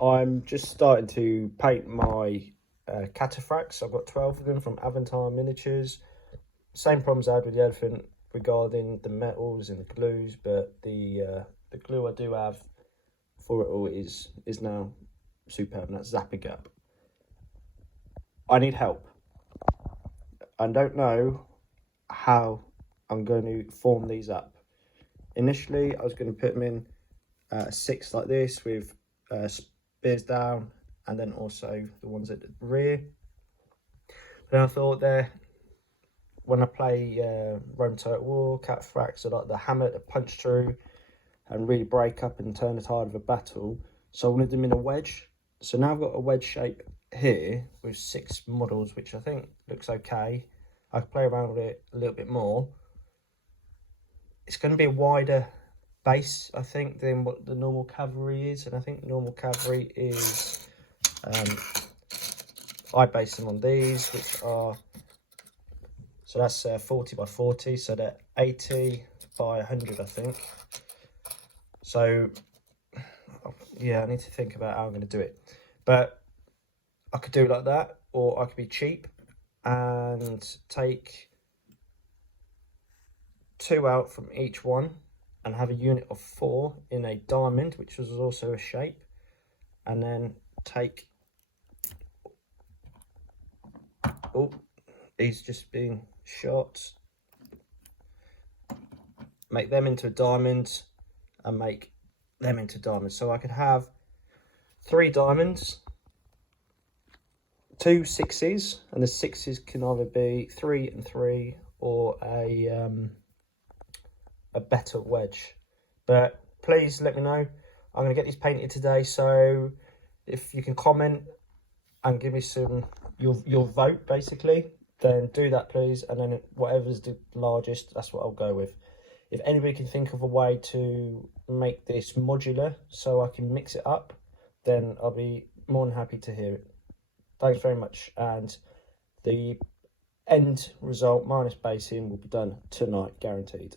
I'm just starting to paint my cataphracts. I've got 12 of them from Aventire Miniatures. Same problems I had with the elephant regarding the metals and the glues, but the glue I do have for it all is now superb, and that's zapping up. I need help. I don't know how I'm going to form these up. Initially, I was going to put them in 6 like this with spears down, and then also the ones at the rear. Then I thought when I play Rome Total War, Cataphracts are like the hammer to punch through and really break up and turn the tide of a battle. So I wanted them in a wedge. So now I've got a wedge shape here with 6 models, which I think looks okay. I can play around with it a little bit more. It's going to be a wider base, I think, than what the normal cavalry is, and I think normal cavalry is I base them on these, which are, so that's 40 by 40, so they're 80 by 100, I think. So yeah, I need to think about how I'm going to do it, but I could do it like that, or I could be cheap and take 2 out from each one and have a unit of 4 in a diamond, which was also a shape, and then take, oh, he's just being shot, make them into a diamond and make them into diamonds. So I could have 3 diamonds, 2 6s, and the 6s can either be 3 and 3 or a better wedge. But please let me know. I'm going to get these painted today, so if you can comment and give me some your vote basically, then do that please, and then whatever's the largest, that's what I'll go with. If anybody can think of a way to make this modular so I can mix it up, then I'll be more than happy to hear it. Thanks very much, and the end result minus basing will be done tonight, guaranteed.